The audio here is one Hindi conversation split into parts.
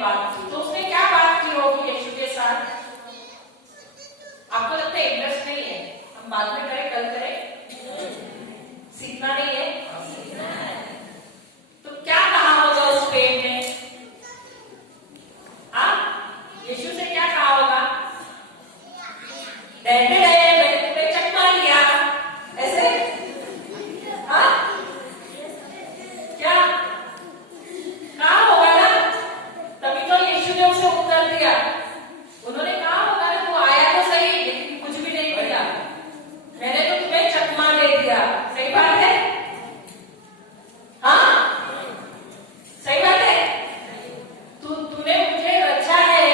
बात की। तो उसने क्या बात की होगी यीशु के साथ? आपको लगता है इंटरेस्ट नहीं है? हम बाद में करें, कल करें? सीखना नहीं है? तो क्या कहा होगा उस पेड़ ने? यीशु से क्या कहा होगा? बैठे गए, पे चकमा लिया, ऐसे? क्या कहा होगा ना? तभी तो यीशु ने उसे उत्तर दिया। उन्होंने कहा होगा ना, तू आया तो सही लेकिन कुछ भी नहीं किया, मैंने तो तुम्हें चकमा दे दिया। सही बात है? सही बात है? तूने मुझे रचा है,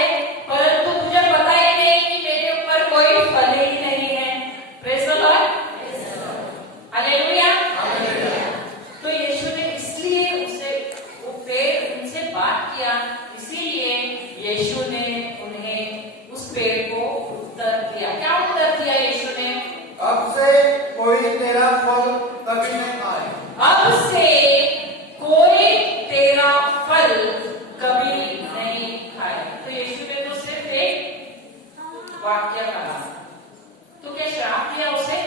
परंतु तुझे पता ही नहीं कि मेरे ऊपर कोई फल ही नहीं है। Praise the Lord, hallelujah. तो यीशु ने इसलिए उसे वो पेड़ उनसे बात किया, इसीलिए यीशु ने उन्हें उस पेड़ को उत्तर दिया। क्या उत्तर दिया यीशु ने? अब से कोई तेरा फल कभी नहीं खाए। अब से कोई तेरा फल कभी नहीं खाए। तो यीशु ने तो सिर्फ एक वाक्य कहा, तो क्या श्राप दिया उसे?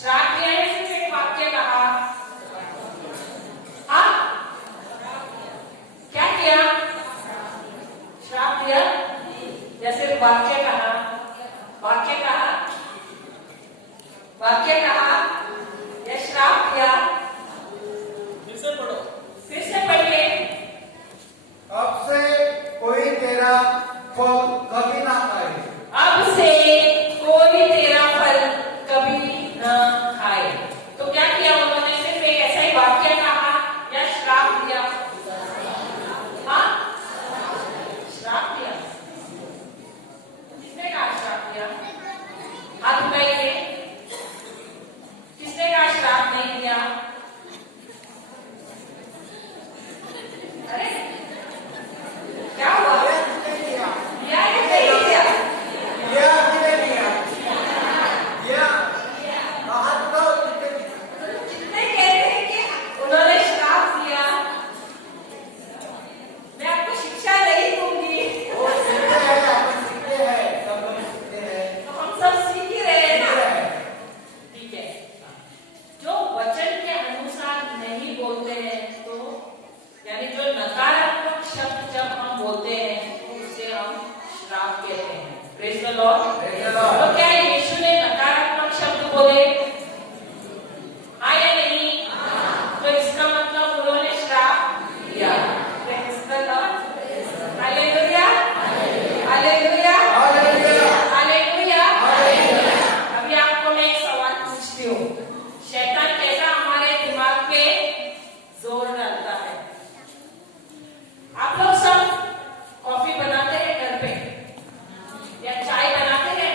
श्राप दिया है? सिर्फ एक वाक्य कहा? क्या किया? श्राप दिया या सिर्फ वाक्य कहा? वाक्य कहा, वाक्य कहा या श्राप दिया? फिर से पढ़ो, फिर से पढ़िए। अब से कोई तेरा फल कभी ना खाए। अब से कोई तेरा फल कभी न खाए। तो क्या किया उन्होंने? सिर्फ एक ऐसा ही वाक्य कहा या श्राप दिया? श्राप दिया। किसने कहा श्राप दिया? हाथ उठाइए। किसने कहा श्राप नहीं दिया? अरे क्या हुआ? दिया या नहीं दिया? या कि नहीं दिया? या हाथ उठाओ। कितने कहते हैं कि उन्होंने श्राप दिया? मैं आपको शिक्षा नहीं दूंगी। वो सीखते हैं, अपन सीखते हैं, सब लोग सीखते हैं। तो हम सब सीख ही रहे हैं ना? ठीक है। जो वचन के अनुसार नहीं बोलते हैं, तो यानी जो नकारात्मक शब्द जब हम बोलते हैं तो उसे हम श्राप कहते हैं। Praise the Lord. Praise the Lord। तो क्या यीशु ने नकारात्मक शब्द बोले? हाँ या नहीं? तो इसका मतलब उन्होंने श्राप दिया। Praise the Lord. Hallelujah, hallelujah, hallelujah. अभी आपको मैं एक सवाल पूछती हूँ। शैतान कैसा हमारे दिमाग पे जोर डालता है? आप लोग सब कॉफी बनाते हैं घर पे या चाय बनाते हैं?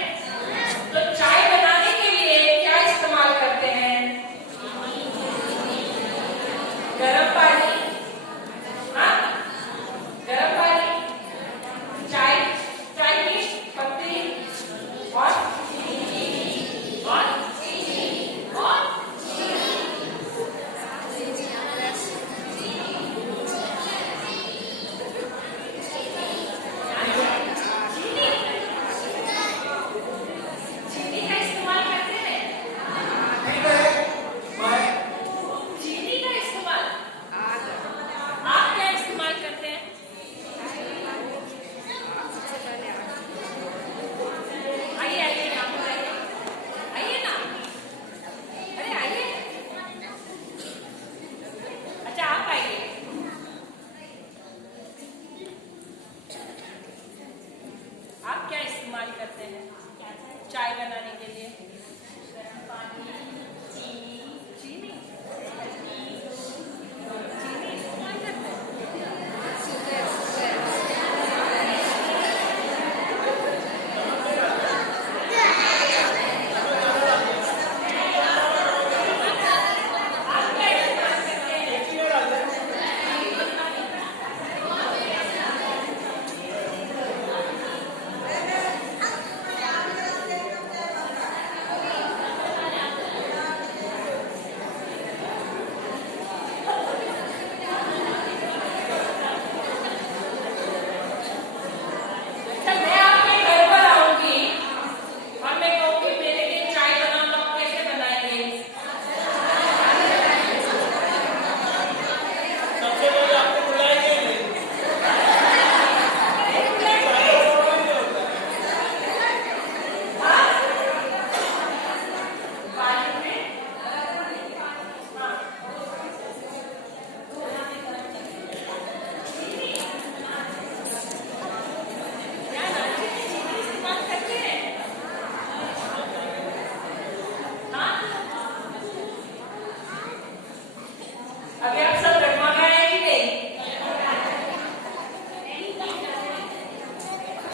अभी आप सब डगमगाए हैं कि नहीं?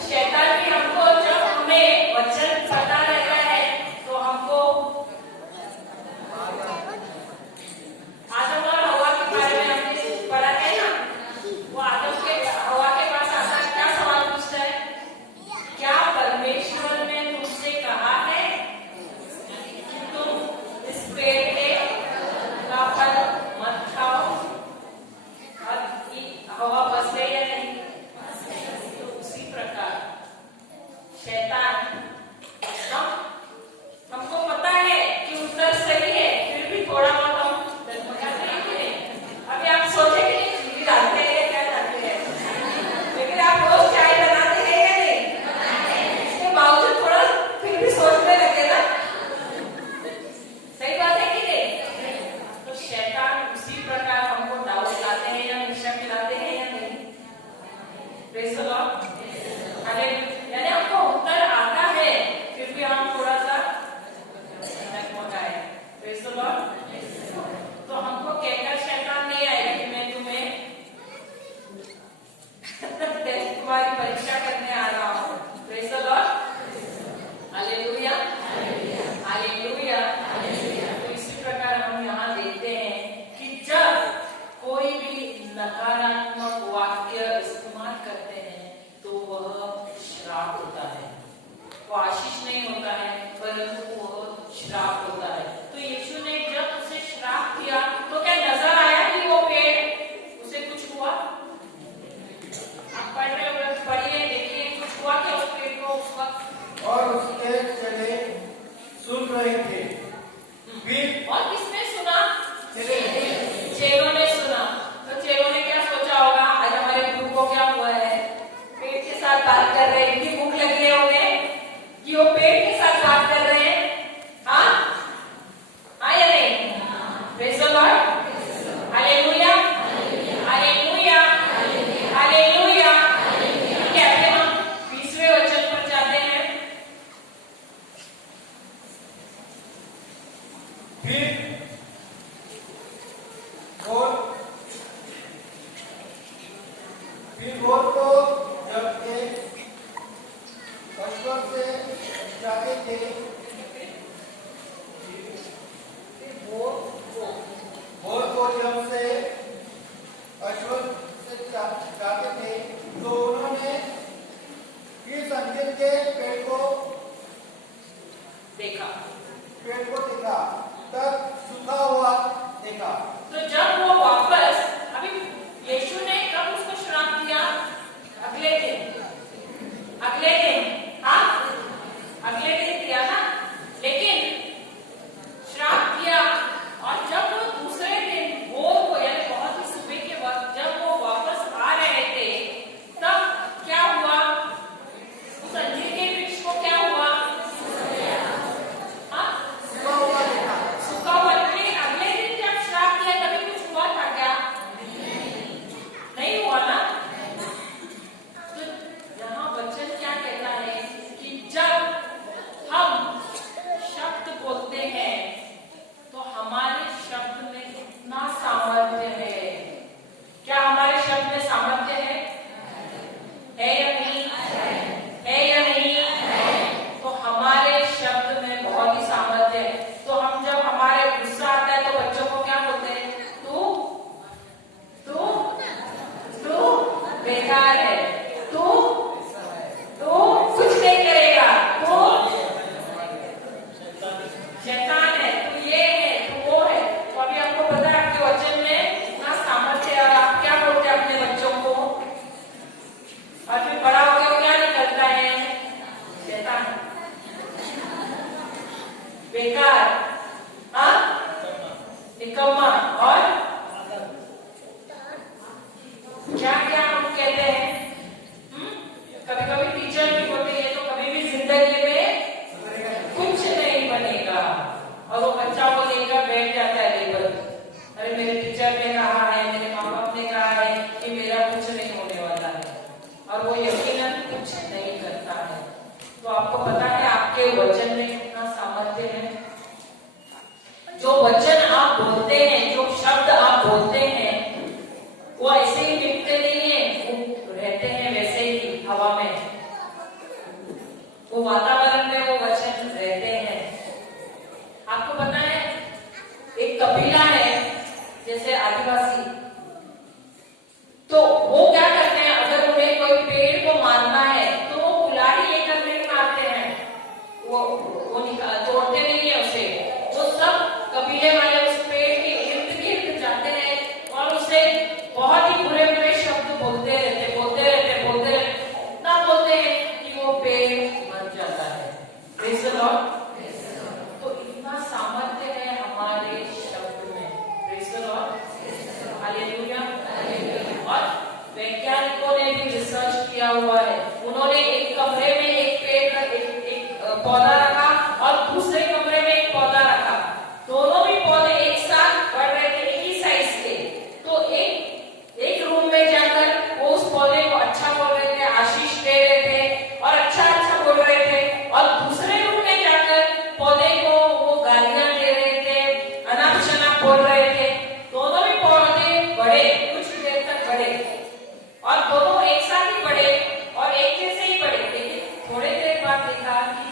शैतान भी हमको, जब हमें वचन पता रहता है तो हमको आदम और हवा के बारे में हमने पढ़ा है ना। वो आदम के हवा के पास आता है, क्या सवाल पूछता है? क्या परमेश्वर ने तुमसे कहा है कि तुम इस पेड़ के का फल मत खाओ? और हवा बस गई या नहीं? तो उसी प्रकार शैतान, हमको पता है कि उत्तर सही है, फिर भी थोड़ा बहुत हम डगमगाते हैं कि नहीं? अभी आप सोचे कि नहीं चीनी डालते हैं, क्या डालते हैं, लेकिन आप रोज चाय बनाते हैं या नहीं? इसके बावजूद थोड़ा फिर भी सोचने लगे ना। सही बात है कि नहीं? तो शैतान उसी प्रकार हमको डाउट लाते हैं या निशा खिलाते हैं या नहीं? Praise the Lord. यानी हमको उत्तर आता है, फिर भी हम थोड़ा सा डगमगाए। Praise the Lord. तो हमको कहकर शैतान नहीं आएगा कि मैं तुम्हें तुम्हारी परीक्षा करने आ रहा हूँ। Praise the Lord. Hallelujah, hallelujah. तो इसी प्रकार हम यहाँ देखते हैं कि जब कोई भी नकारात्मक वाक्य इस्तेमाल करते हैं तो वह श्राप होता है। वो आशीष नहीं होता है, परंतु वह श्राप होता है। तो यीशु ने जब उसे श्राप किया तो क्या नजर आया कि वो पेड़ उसे कुछ हुआ? आप पढ़ रहे हो, पढ़िए, देखिए कुछ हुआ क्या उस पेड़ को उस वक्त? और उसके चेले सुन रहे थे। फिर और किसने सुना? चले चेलों ने सुना। तो चेलों ने क्या सोचा होगा? आज हमारे गुरु को क्या हुआ है? पेड़ के साथ बात कर रहे हैं, इनकी भूख लगी है उन्हें कि वो पेड़ के साथ बात कर रहे हैं। हाँ, हाँ या नहीं? Praise the Lord. Hallelujah, hallelujah, hallelujah. ठीक है, अभी हम 20वें वचन पर जाते हैं। फिर भोर को जब एक अश्वर से जाते थे, भोर को जब से अश्वर से जाते थे तो उन्होंने इस अंजीर के पेड़ को देखा। तब सूखा हुआ देखा। तो जब वो वापस, अभी यीशु ने कब उसको श्राप दिया? अगले दिन, हाँ, अगले दिन दिया ना। लेकिन श्राप दिया, और जब वो दूसरे दिन भोर को, यानी बहुत ही सुबह के वक्त जब वो वापस आ रहे थे, तब क्या हुआ? उस अंजीर के वृक्ष को क्या हुआ? हाँ, सूखा हुआ। अगले दिन जब श्राप दिया तभी कुछ हुआ था क्या? नहीं हुआ ना। तो यहाँ वचन क्या कहता है कि जब हम शब्द बोलते हैं तो हमारे शब्द में कितना सामर्थ्य है। क्या हमारे शब्द में सामर्थ्य है या नहीं? है या नहीं? तो हमारे शब्द में बहुत ही सामर्थ्य है। तो हम जब हमारे गुस्सा आता है तो बच्चों को क्या बोलते हैं? तू बेकार है, तू कुछ नहीं करेगा, तू शैतान है, तू ये है, तू वो है। तो अभी आपको पता है आपके वचन में कितना सामर्थ्य है। और आप क्या बोलते हैं अपने बच्चों को? और फिर बड़ा होकर क्या निकलता है? शैतान, बेकार, हाँ, निकम्मा, और क्या क्या हम कहते हैं? कभी कभी टीचर भी होती है तो कभी भी जिंदगी में कुछ नहीं बनेगा, और वो बच्चा को लेकर बैठ जाता है लेबर। अरे मेरे टीचर ने कहा है, मेरे माँ बाप ने कहा है कि मेरा कुछ नहीं होने वाला है, और वो यकीनन कुछ नहीं करता है। तो आपको पता है आपके वचन में कितना सामर्थ्य है। जो वचन आप बोलते हैं जैसे आदिवासी, तो वो क्या करते हैं, अगर उन्हें कोई पेड़ को मारना है तो वो कुल्हाड़ी लेकर नहीं मारते हैं, वो तोड़ते नहीं है उसे, वो सब कबीले वाले उस पेड़ के इर्द गिर्द जाते हैं और उसे बहुत ही बुरे बुरे शब्द बोलते रहते इतना बोलते हैं कि वो पेड़ मर जाता है। Praise the Lord। तो इतना सामर्थ्य है हमारे शब्द में। Praise the Lord। हालेलुया। और वैज्ञानिकों ने भी रिसर्च किया हुआ है, उन्होंने एक कमरे में एक पेड़ एक पौधा रखा और दूसरे कमरे में एक पौधा रखा, दोनों भी पौधे एक साथ बढ़ रहे थे, एक ही साइज के। तो एक रूम में जाकर वो उस पौधे को अच्छा बोल रहे थे, आशीष दे रहे थे और अच्छा बोल रहे थे, और दूसरे रूम में जाकर पौधे को वो गालियां दे रहे थे, अनाप शनाप बोल रहे थे। दोनों भी पौधे बढ़े, कुछ देर तक बढ़े और दोनों एक साथ ही बढ़े और एक जैसे ही बढ़े, लेकिन थोड़ी देर बाद देखा कि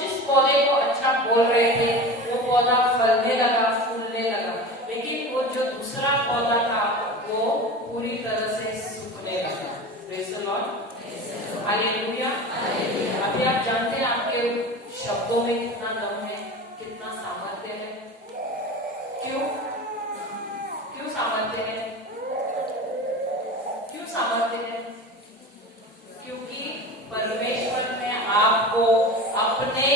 जिस पौधे को अच्छा बोल रहे थे वो पौधा फलने लगा, फूलने लगा, लेकिन वो जो दूसरा पौधा था वो पूरी तरह से सूखने लगा। Praise the Lord. हालेलुया। अभी आप जानते हैं आपके शब्दों में कितना दम है, कितना सामर्थ्य है। क्यों सामर्थ्य है? क्यों सामर्थ्य है? क्योंकि परमेश्वर ने आपको अपने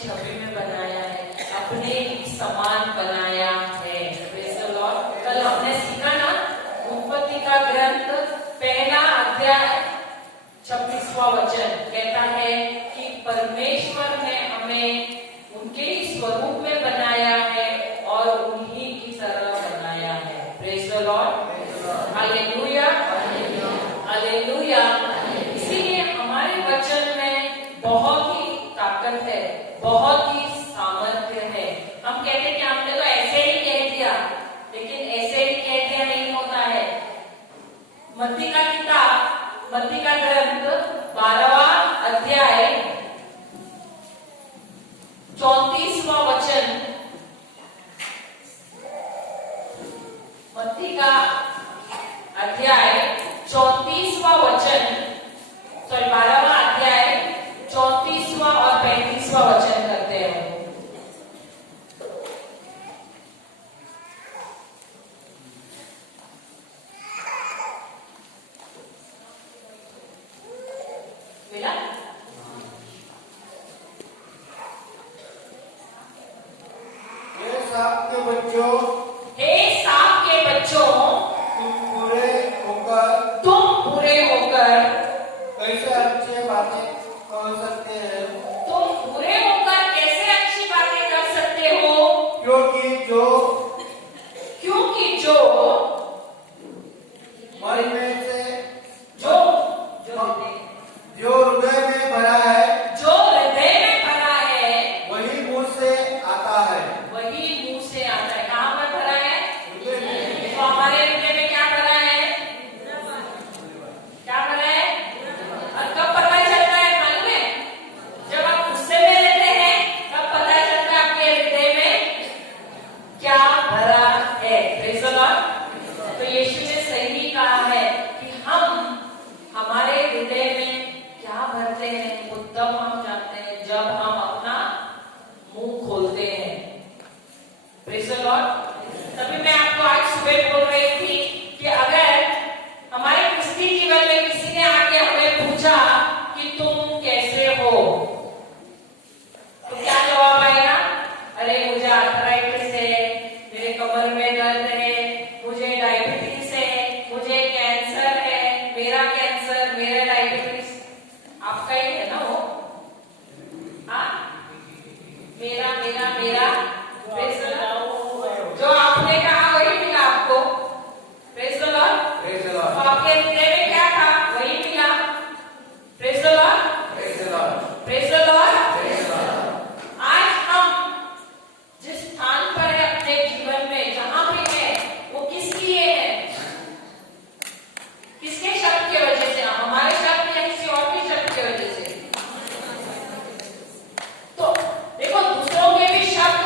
छवि में बनाया है, अपने समान बनाया है। Praise the Lord। कल हमने सीखा ना, उत्पत्ति का ग्रंथ 1 अध्याय 26वां वचन कहता है कि परमेश्वर ने हमें उनके ही स्वरूप में बनाया है और उन्हीं की तरह बनाया है। Praise the Lord। Hallelujah. Hallelujah. इसीलिए हमारे वचन में बहुत ही ताकत है, बहुत ही सामर्थ्य है। हम कहते हैं कि हमने तो ऐसे ही कह दिया, लेकिन ऐसे ही कह दिया नहीं होता है। मत्ती का ग्रंथ 12वां अध्याय 34वां वचन, मत्ती का अध्याय 34वां वचन, 12वां अध्याय 34वां और 35वां वचन करते हैं। मिला? हे सांप के बच्चों, तुम बुरे होकर कैसे अच्छी बातें कर सकते हैं? तुम बुरे होकर कैसे अच्छी बातें कर सकते हो? क्योंकि जो मन में से जो हृदय में भरा है, वही मुंह से आता है। कहाँ पर भरा है? तो हमारे हृदय में क्या भरा है? और कब पता चलता है मालूम है? जब आप गुस्से में रहते हैं तब पता चलता है आपके हृदय में क्या भरा है। Praise the Lord। तो यीशु ने सही कहा है कि हम हमारे हृदय में क्या भरते हैं वो तब हम जानते हैं जब हम अपना मुंह खोलते हैं। Praise the Lord। तभी मैं आपको आज सुबह बोल रही थी कि अगर हमारे क्रिस्ती जीवन में किसी ने आके हमें पूछा कि तुम कैसे हो, तो क्या जवाब आएगा? अरे मुझे आर्थराइटिस है, मेरे कमर में दर्द है, मुझे डायबिटीज है, मुझे कैंसर है, मेरा कैंसर, मेरा डायबिटीज। आपका ही है ना वो? हाँ, मेरा Praise the Lord। जो आपने कहा वही मिला आपको। Praise the Lord। तो आपके हृदय में क्या था वही मिला। Praise the Lord। Praise the Lord। आज हम जिस स्थान पर है अपने जीवन में, जहां भी है, वो किस लिए है? किसके शब्द की वजह से? हमारे शब्द या किसी और के शब्द की वजह से? तो देखो, दूसरों के भी शब्द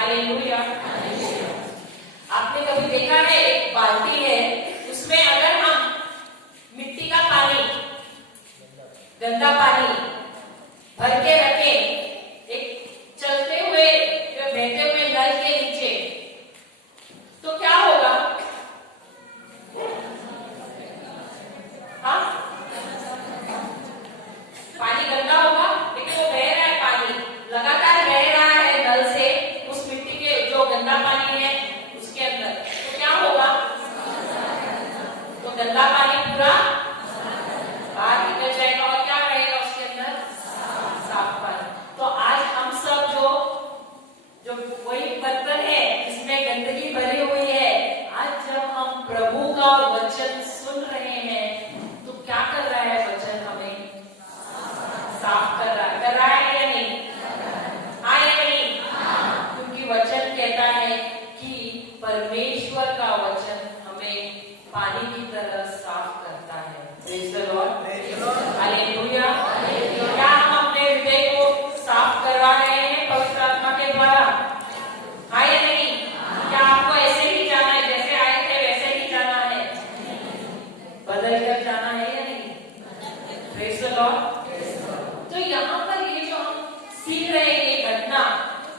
हालेलुया। आपने कभी देखा है एक बाल्टी है, उसमें अगर हम मिट्टी का पानी, गंदा पानी भर के रखें एक चलते हुए या बहते हुए नल के नीचे, तो क्या होगा? हाँ, पानी गंदा होगा, लेकिन वो बह रहा है, पानी लगातार बह रहा है नल से उस मिट्टी के जो गंदा पानी है उसके अंदर, तो क्या होगा? तो गंदा पानी पूरा बाहर निकल जाएगा और क्या रहेगा उसके अंदर? साफ पानी। तो आज हम सब जो जो वही बर्तन है जिसमें गंदगी भरी हुई है, आज जब हम प्रभु का वचन सुन रहे हैं तो क्या कर रहा है वचन? हमें साफ कर रहा है या नहीं? हाँ या नहीं? क्योंकि वचन कहता है कि परमेश्वर का वचन हमें पानी की तरह साफ करता है। Praise the Lord. हालेलुया। क्या हम अपने हृदय को साफ करवा रहे हैं पवित्र आत्मा के द्वारा? हाँ या नहीं? क्या आपको ऐसे ही जाना है, जैसे आए थे वैसे ही जाना है? बदल कर जाना है या नहीं? Praise the Lord. तो यहाँ पर ये जो हम सीख रहे हैं ये घटना,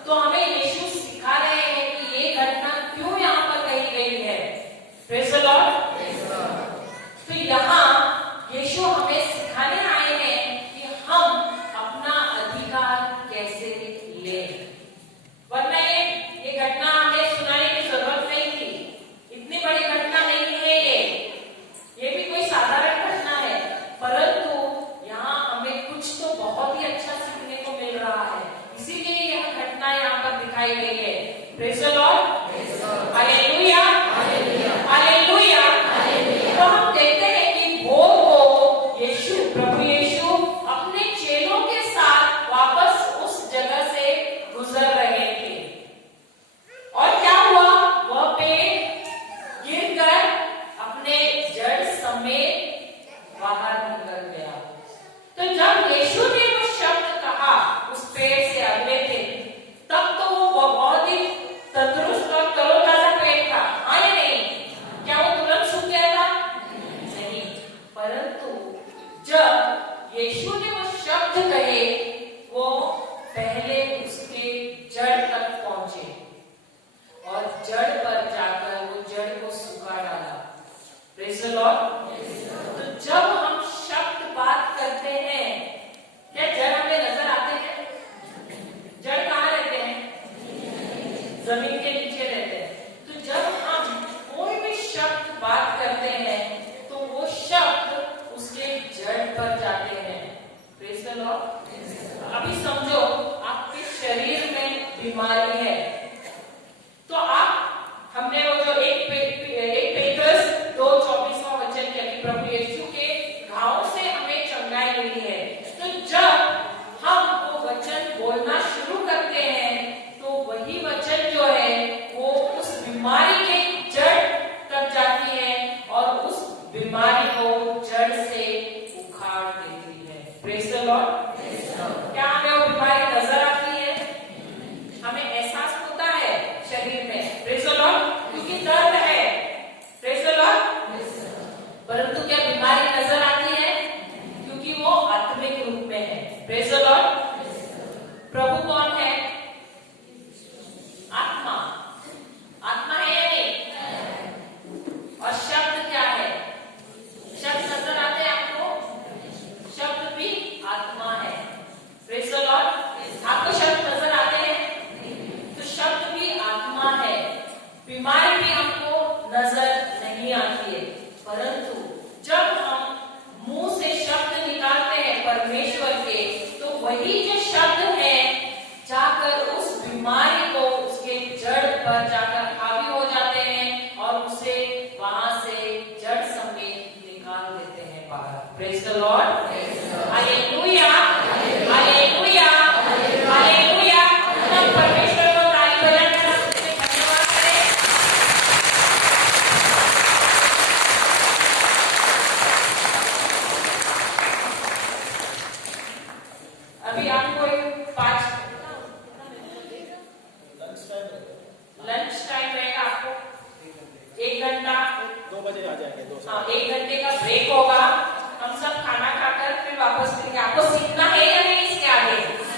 तो हमें यीशु सिखा रहे हैं कि ये घटना क्यों यहाँ पर कही गई है। Praise the Lord. तो यहाँ यीशु हमें सिखाने आए हैं कि हम अपना अधिकार कैसे लें। वरना ये घटना हमें सुनाने की जरूरत नहीं थी, इतनी बड़ी घटना नहीं है ये भी कोई साधारण घटना है, परंतु यहाँ हमें कुछ तो बहुत ही अच्छा सीखने को मिल रहा है, इसीलिए यह घटना यहाँ पर दिखाई गई है। Praise the Lord. Hallelujah. Hallelujah. तो हम देखते हैं कि भोर को यीशु, प्रभु यीशु अपने चेलों के साथ वापस उस जगह से गुजर रहे थे, और क्या हुआ? वह पेड़ गिरकर अपने जड़ समेत बाहर निकल गया। तो जब यीशु ने वो शब्द कहा उस पेड़ से अगले थे, तब तो वो बहुत ही तंदुरुस्त और तरोताजा पेड़ था। हाँ या नहीं? क्या वो तुरंत सूख गया था? नहीं, परंतु जब यीशु ने वो शब्द कहे, वो पहले उसके जड़ तक पहुंचे और जड़ पर जाकर वो जड़ को सुखा डाला। Praise the Lord. तो जब हम शब्द बात करते हैं, क्या जड़ हमें नजर आते हैं? जड़ कहाँ रहते हैं? जमीन के नीचे रहते हैं। तो जब हम कोई भी शब्द बात करते हैं तो वो शब्द उसके जड़ पर जाते हैं। Praise the Lord. अभी समझो आपके शरीर में बीमारी है, तो आप हमने वो जो एक पेट्रस 2:24 वचन किया कि प्रभु यीशु के घावों से हमें चंगाई मिली है। तो जब हम वो वचन बोलना शुरू करते हैं तो वही वचन जो है वो उस बीमारी के जड़ तक जाती है और उस बीमारी को जड़ से उखाड़ देती है। Praise the Lord. क्या हमें वो बीमारी नजर आती है? हमें एहसास होता है शरीर में। Praise the Lord. क्योंकि दर्द है। Praise the Lord. परंतु क्या बीमारी नजर आती है? क्योंकि वो आत्मिक रूप में है। Praise the Lord. प्रभु कौन है? आत्मा। आत्मा है या नहीं? और शब्द क्या है? शब्द नजर आते हैं आपको? शब्द भी आत्मा है। Praise the Lord. आपको शब्द नजर आते हैं? तो शब्द भी आत्मा है। बीमारी भी हमको नजर नहीं आती है, परंतु जब हम मुंह से शब्द निकालते हैं परमेश्वर के, तो वही जो शब्द है जाकर उस बीमारी को उसके जड़ पर जाकर हावी हो जाते हैं और उसे वहां से जड़ समेत निकाल देते हैं बाहर। Praise the Lord. Hallelujah. Hallelujah. Hallelujah. हम परमेश्वर को ताली बजाकर उससे धन्यवाद करें। अभी आपको 5 लंच टाइम है। जाएंगे 2 हाँ, साल 1 घंटे का ब्रेक होगा। हम सब खाना खाकर फिर वापस मिलेंगे। आपको सीखना है या नहीं इसके आगे?